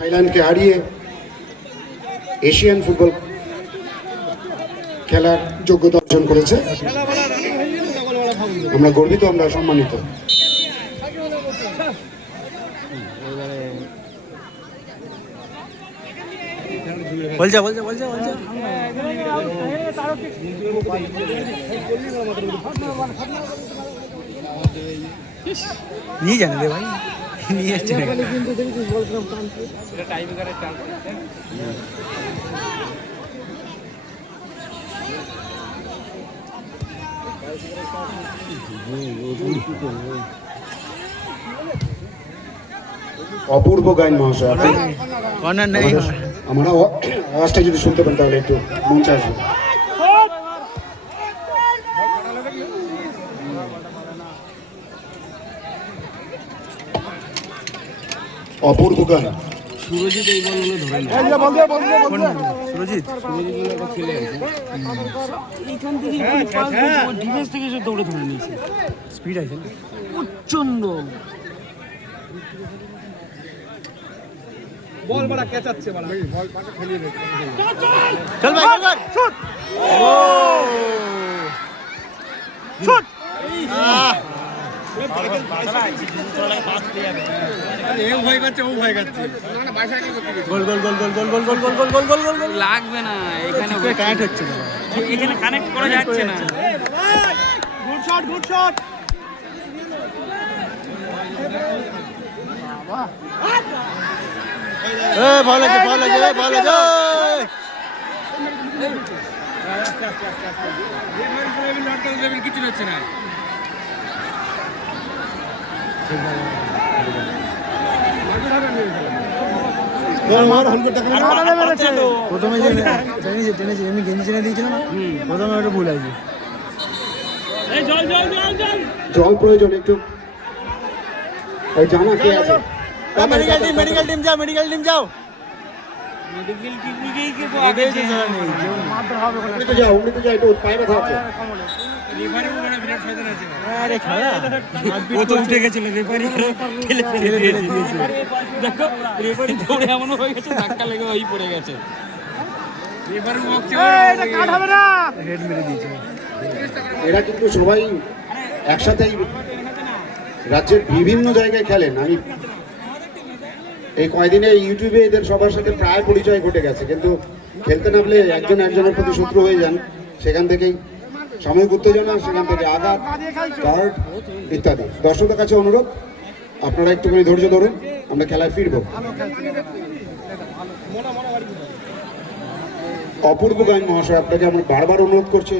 থাইল্যান্ডকে হারিয়ে Asian football খেলার যোগ্যতা অর্জন করেছে। আমরা গর্বিত, আমরা সম্মানিত। বলছে বলছে বলছে বলছে নিয়ে জানে রে ভাই, নিয়ে আসছে অপূর্ব গাইন মহাশয়, কর্নার নেই। আমরা আওয়াজটা যদি শুনতে পান তাহলে একটু মঞ্চে আসবে। অপূর্ব গান। সুরজিৎ এই বলগুলো ধরে না। সুরজিৎ এইখান থেকে ডিফেন্স থেকে এসে দৌড়ে ধরে নিয়েছে। স্পিড আছে প্রচন্ড। বল বড় ক্যাচাচ্ছে বল বল পাকে খেলিয়ে দে। চল ভাই চল ভাই শুট। ও শুট। এও ভয় করছে, ও ভয় করছে। না না বাইসাইকেল করতে গেছে। গোল গোল গোল গোল গোল গোল গোল গোল গোল গোল গোল গোল লাগবে না, এখানে কানেক্ট হচ্ছে না, এখানে কানেক্ট করা যাচ্ছে না। Good shot good shot. এ ভালো আছে ভালো আছে ভালো আছে। কিছু হচ্ছে না। প্রথমে যে টেনেছে এমনি গেঞ্জি টেনে দিয়েছিল না, প্রথমে ওটা ভুল আছে। জল প্রয়োজন একটু। জানা কে আছে? মেডিকেল টিম যাও, মেডিকেল টিম যাও। উনি তো যাও একটু পায়ে ব্যথা আছে। আরে খেলা ও তো উঠে গেছিল, রেফারি ফেলে ফেলে দিয়েছে। দেখো রেফারি দৌড়ে এমন হয়ে গেছে, ধাক্কা লেগে ওই পড়ে গেছে। রেফারি বক্সে এটা কাট হবে না, হেড মেরে দিয়েছে। এরা কিন্তু সবাই একসাথেই রাজ্যের বিভিন্ন জায়গায় খেলেন। আমি এই কয়দিনে ইউটিউবে এদের সবার সাথে প্রায় পরিচয় ঘটে গেছে, কিন্তু খেলতে নামলে একজন একজনের প্রতি শত্রু হয়ে যান। সেখান থেকেই সাময়িক উত্তেজনা, সেখান থেকে আঘাত, কার্ড ইত্যাদি। দর্শকদের কাছে অনুরোধ, আপনারা একটুখানি ধৈর্য ধরুন, আমরা খেলায় ফিরব। অপূর্ব গাইন মহাশয়, আপনাকে আমরা বারবার অনুরোধ করছি।